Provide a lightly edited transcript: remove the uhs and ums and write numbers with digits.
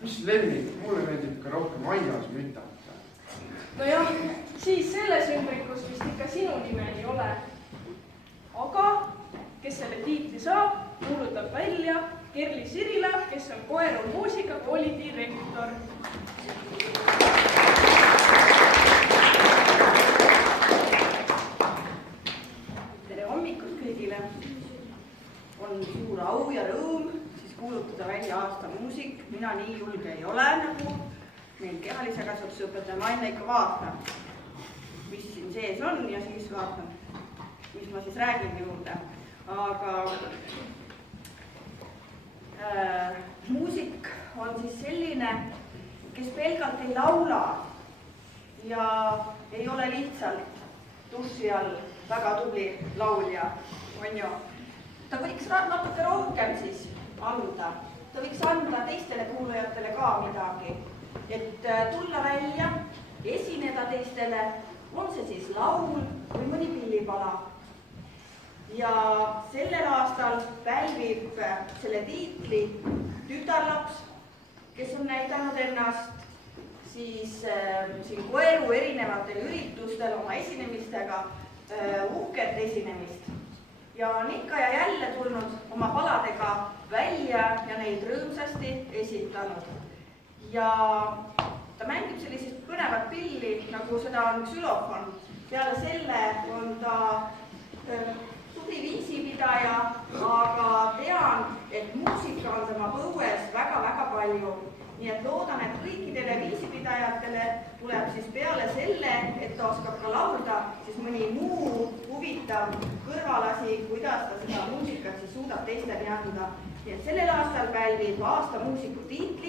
mis lemmik, mulle meeldib ka rohkem aias mütata. Nojah, siis selles ümbrikus vist ikka sinu nime ei ole. Aga kes selle tiitli saab, kuulutab välja Kerli Sirila, kes on Koeru muusikakooli direktor. Tere hommikust kõigile! On suur au ja rõõm siis kuulutada välja aasta muusik. Mina nii julge ei ole, nagu meil kehalise kasvatuse õpetaja. Ma enne ikka vaatan, mis siin sees on ja siis vaatan, mis ma siis räägin juurde. Aga muusik on siis selline, kes pelgalt ei laula ja ei ole lihtsalt duši all väga tubli laulja, on ju. Ta võiks natuke rohkem siis anda. Ta võiks anda teistele kuulajatele ka midagi, et tulla välja, esineda teistele, on see siis laul või mõni pillipala. Ja sellel aastal pälvib selle tiitli tütarlaps, kes on näidanud ennast siis siin Koeru erinevatel üritustel oma esinemistega uhket esinemist. Ja on ikka ja jälle tulnud oma paladega välja ja neid rõõmsasti esitanud. Ja ta mängib sellisest põnevat pilli, nagu seda on xülofon. Peale selle on ta tubli viisipidaja, aga tean, et muusika on tema põues väga-väga palju. Nii et loodan, et kõikidele viisipidajatele tuleb siis peale selle, et ta oskab ka laulda, siis mõni muu huvitav kõrvalasi, kuidas ta seda muusikat siis suudab teistele anda. Nii et sellel aastal pälvib aasta muusiku tiitli